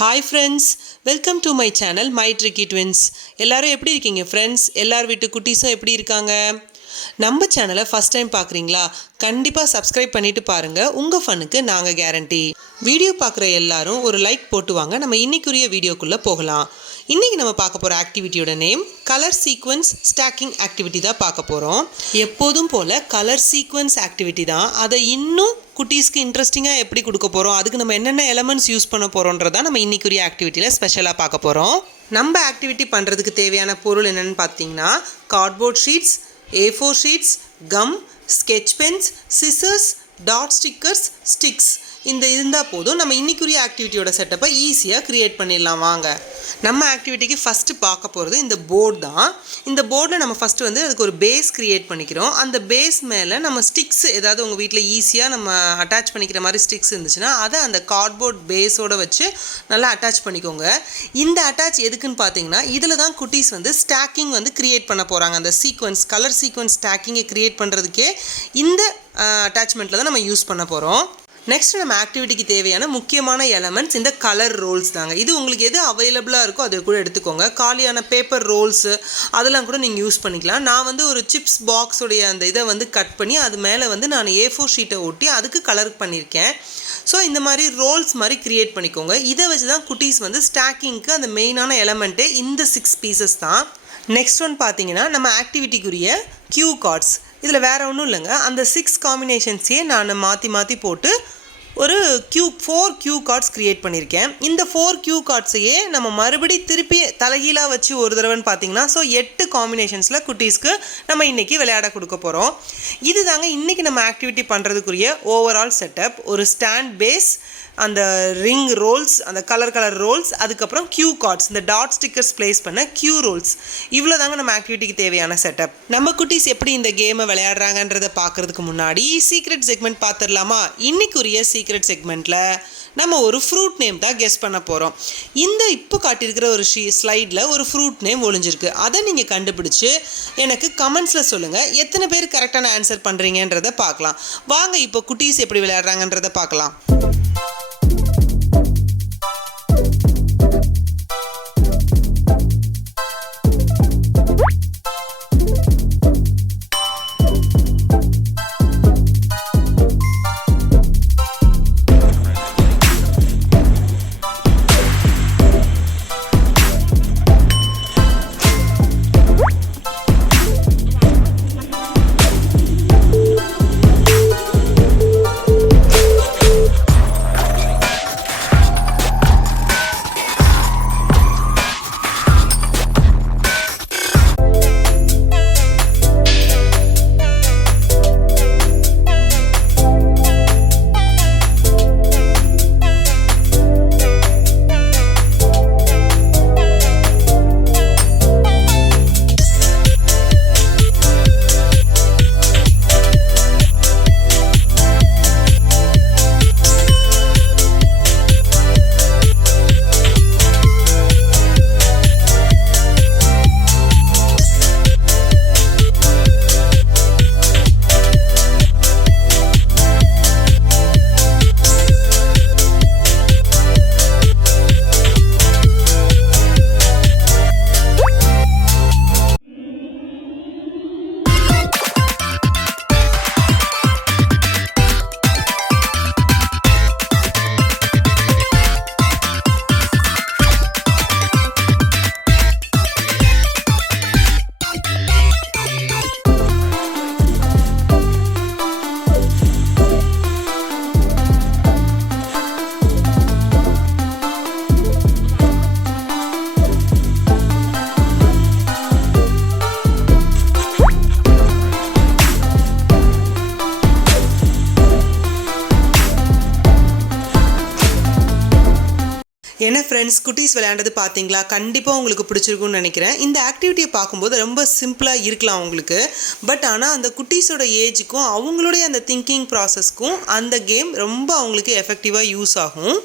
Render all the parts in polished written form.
Hi friends, welcome to my channel My Tricky Twins. எல்லாரும் எப்படி இருக்கீங்க friends? எல்லார் வீட்டு குட்டீஸும் எப்படி இருக்காங்க? நம்ம சேனலை ஃபர்ஸ்ட் டைம் பார்க்குறீங்களா? கண்டிப்பாக சப்ஸ்கிரைப் பண்ணிட்டு பாருங்க. உங்கள் ஃபனுக்கு நாங்கள் கேரண்டி. வீடியோ பார்க்குற எல்லாரும் ஒரு லைக் போட்டு வாங்க. நம்ம இன்னைக்குரிய வீடியோக்குள்ளே போகலாம். இன்றைக்கி நம்ம பார்க்க போகிற ஆக்டிவிட்டியோட name colour sequence stacking activity தான் பார்க்க போகிறோம். எப்போதும் போல் கலர் சீக்வன்ஸ் ஆக்டிவிட்டி தான். அதை இன்னும் குட்டீஸ்க்கு இன்ட்ரெஸ்டிங்காக எப்படி கொடுக்க போகிறோம், அதுக்கு நம்ம என்னென்ன எலமெண்ட்ஸ் யூஸ் பண்ண போகிறோன்றதான் நம்ம இன்றைக்குரிய ஆக்டிவிட்டியில் ஸ்பெஷலாக பார்க்க போகிறோம். நம்ம ஆக்டிவிட்டி பண்ணுறதுக்கு தேவையான பொருள் என்னென்னு பார்த்தீங்கன்னா cardboard sheets, A4 sheets, come, sketch Benz, scissors, dot stickers, sticks. இந்த இருந்தால் போதும். நம்ம இன்றைக்குரிய ஆக்டிவிட்டியோட செட்டப்பை ஈஸியாக க்ரியேட் பண்ணிடலாம். வாங்க நம்ம ஆக்டிவிட்டிக்கு ஃபஸ்ட்டு பார்க்க போகிறது இந்த போர்டு தான். இந்த போர்டில் நம்ம ஃபஸ்ட்டு வந்து அதுக்கு ஒரு பேஸ் க்ரியேட் பண்ணிக்கிறோம். அந்த பேஸ் மேலே நம்ம ஸ்டிக்ஸ் ஏதாவது உங்கள் வீட்டில் ஈஸியாக நம்ம அட்டாச் பண்ணிக்கிற மாதிரி ஸ்டிக்ஸ் இருந்துச்சுன்னா அதை அந்த கார்ட்போர்ட் பேஸோடு வச்சு நல்லா அட்டாச் பண்ணிக்கோங்க. இந்த அட்டாச் எதுக்குன்னு பார்த்தீங்கன்னா இதில் தான் குட்டீஸ் வந்து ஸ்டாக்கிங் வந்து க்ரியேட் பண்ண போகிறாங்க. அந்த சீக்வன்ஸ் கலர் சீக்வன்ஸ் ஸ்டாக்கிங்கை க்ரியேட் பண்ணுறதுக்கே இந்த அட்டாச்மெண்ட்டில் தான் நம்ம யூஸ் பண்ண போகிறோம். நெக்ஸ்ட் நம்ம ஆக்டிவிட்டிக்கு தேவையான முக்கியமான எலமெண்ட்ஸ் இந்த கலர் ரோல்ஸ் தாங்க. இது உங்களுக்கு எது அவைலபிளாக இருக்கோ அதை கூட எடுத்துக்கோங்க. காலியான பேப்பர் ரோல்ஸு அதெல்லாம் கூட நீங்கள் யூஸ் பண்ணிக்கலாம். நான் வந்து ஒரு சிப்ஸ் பாக்ஸுடைய அந்த இதை வந்து கட் பண்ணி அது மேலே வந்து நான் A4 ஷீட்டை ஒட்டி அதுக்கு கலர் பண்ணியிருக்கேன். ஸோ இந்த மாதிரி ரோல்ஸ் மாதிரி க்ரியேட் பண்ணிக்கோங்க. இதை வச்சு தான் குட்டீஸ் வந்து ஸ்டாக்கிங்க்கு அந்த மெயினான எலமெண்ட்டே இந்த 6 பீசஸ் தான். நெக்ஸ்ட் ஒன் பார்த்தீங்கன்னா நம்ம ஆக்டிவிட்டிக்குரிய க்யூ கார்ட்ஸ். இதில் வேறு ஒன்றும் இல்லைங்க, அந்த 6 காம்பினேஷன்ஸையே நான் மாற்றி போட்டு ஒரு 4 க்யூ கார்ட்ஸ் க்ரியேட் பண்ணியிருக்கேன். இந்த 4 க்யூ கார்ட்ஸையே நம்ம மறுபடி திருப்பி தலைகீழாக வச்சு ஒரு தடவைன்னு பார்த்தீங்கன்னா 8 காம்பினேஷன்ஸில் குட்டீஸ்க்கு நம்ம இன்றைக்கி விளையாட கொடுக்க போகிறோம். இது தாங்க இன்றைக்கி நம்ம ஆக்டிவிட்டி பண்ணுறதுக்குரிய ஓவரால் செட்டப். ஒரு ஸ்டாண்ட் பேஸ், அந்த ரிங் ரோல்ஸ், அந்த கலர் ரோல்ஸ், அதுக்கப்புறம் க்யூ கார்ட்ஸ், இந்த டாட் ஸ்டிக்கர்ஸ் ப்ளேஸ் பண்ண க்யூ ரோல்ஸ். இவ்வளோ தாங்க நம்ம ஆக்டிவிட்டிக்கு தேவையான செட்டப். நம்ம குட்டீஸ் எப்படி இந்த கேமை விளையாடுறாங்கன்றதை பார்க்குறதுக்கு முன்னாடி சீக்ரெட் செக்மெண்ட் பார்த்துடலாமா? இன்னைக்குரிய சீக்ரெட் செக்மெண்ட்டில் நம்ம ஒரு ஃப்ரூட் நேம் தான் கெஸ் பண்ண போகிறோம். இந்த இப்போ காட்டியிருக்கிற ஒரு ஸ்லைடில் ஒரு ஃப்ரூட் நேம் ஒளிஞ்சிருக்கு. அதை நீங்கள் கண்டுபிடிச்சு எனக்கு கமெண்ட்ஸில் சொல்லுங்கள். எத்தனை பேர் கரெக்டான ஆன்சர் பண்ணுறீங்கன்றதை பார்க்கலாம். வாங்க இப்போ குட்டீஸ் எப்படி விளையாடுறாங்கன்றதை பார்க்கலாம். என்ன ஃப்ரெண்ட்ஸ், குட்டீஸ் விளையாண்டது பார்த்தீங்களா? கண்டிப்பாக உங்களுக்கு பிடிச்சிருக்குன்னு நினைக்கிறேன். இந்த ஆக்டிவிட்டியை பார்க்கும்போது ரொம்ப சிம்பிளாக இருக்கலாம் உங்களுக்கு. பட் ஆனால் அந்த குட்டீஸோட ஏஜுக்கும் அவங்களுடைய அந்த திங்கிங் ப்ராசஸ்க்கும் அந்த கேம் ரொம்ப அவங்களுக்கு எஃபெக்டிவாக யூஸ் ஆகும்.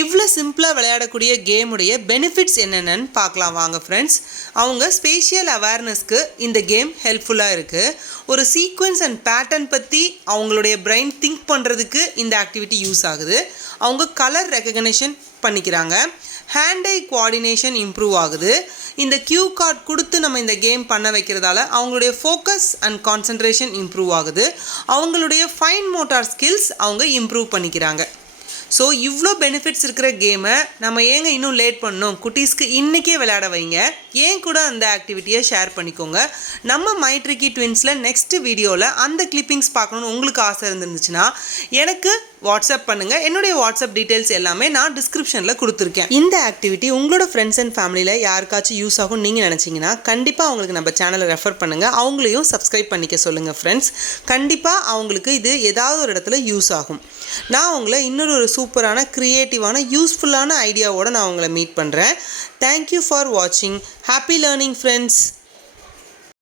இவ்வளோ சிம்பிளாக விளையாடக்கூடிய கேமுடைய பெனிஃபிட்ஸ் என்னென்னு பார்க்கலாம் வாங்க ஃப்ரெண்ட்ஸ். அவங்க ஸ்பேஷியல் அவேர்னஸ்க்கு இந்த கேம் ஹெல்ப்ஃபுல்லாக இருக்குது. ஒரு சீக்வன்ஸ் அண்ட் பேட்டர்ன் பற்றி அவங்களுடைய பிரெயின் திங்க் பண்ணுறதுக்கு இந்த ஆக்டிவிட்டி யூஸ் ஆகுது. அவங்க கலர் ரெகக்னேஷன் பண்ணிக்கிறாங்க. ஹேண்ட் ஐ கோஆர்டினேஷன் இம்ப்ரூவ் ஆகுது. இந்த கியூ கார்டு கொடுத்து நம்ம இந்த கேம் பண்ண வைக்கிறதால அவங்களுடைய ஃபோக்கஸ் அண்ட் கான்சன்ட்ரேஷன் இம்ப்ரூவ் ஆகுது. அவங்களுடைய ஃபைன் மோட்டார் ஸ்கில்ஸ் அவங்க இம்ப்ரூவ் பண்ணிக்கிறாங்க. ஸோ இவ்வளோ பெனிஃபிட்ஸ் இருக்கிற கேமை நம்ம ஏங்க இன்னும் லேட் பண்ணணும்? குட்டீஸ்க்கு இன்றைக்கே விளையாட வைங்க. ஏன் கூட அந்த ஆக்டிவிட்டியை ஷேர் பண்ணிக்கோங்க. நம்ம மை ட்ரிக்கி ட்வின்ஸில் நெக்ஸ்ட் வீடியோவில் அந்த கிளிப்பிங்ஸ் பார்க்கணுன்னு உங்களுக்கு ஆசை இருந்துச்சுன்னா எனக்கு வாட்ஸ்அப் பண்ணுங்கள். என்னுடைய வாட்ஸ்அப் டீட்டெயில்ஸ் எல்லாமே நான் டிஸ்கிரிப்ஷனில் கொடுத்துருக்கேன். இந்த ஆக்டிவிட்டி உங்களோட ஃப்ரெண்ட்ஸ் அண்ட் ஃபேமிலியில் யாருக்காச்சும் யூஸ் ஆகும்னு நீங்கள் நினச்சிங்கன்னா கண்டிப்பாக அவங்களுக்கு நம்ம சேனலை ரெஃபர் பண்ணுங்கள். அவங்களையும் சப்ஸ்கிரைப் பண்ணிக்க சொல்லுங்கள் ஃப்ரெண்ட்ஸ். கண்டிப்பாக அவங்களுக்கு இது ஏதாவது ஒரு இடத்துல யூஸ் ஆகும். நான் உங்களை இன்னொரு சூப்பரான க்ரியேட்டிவான யூஸ்ஃபுல்லான ஐடியாவோடு நான் உங்களை மீட் பண்ணுறேன். தேங்க்யூ ஃபார் வாட்சிங். Happy learning friends.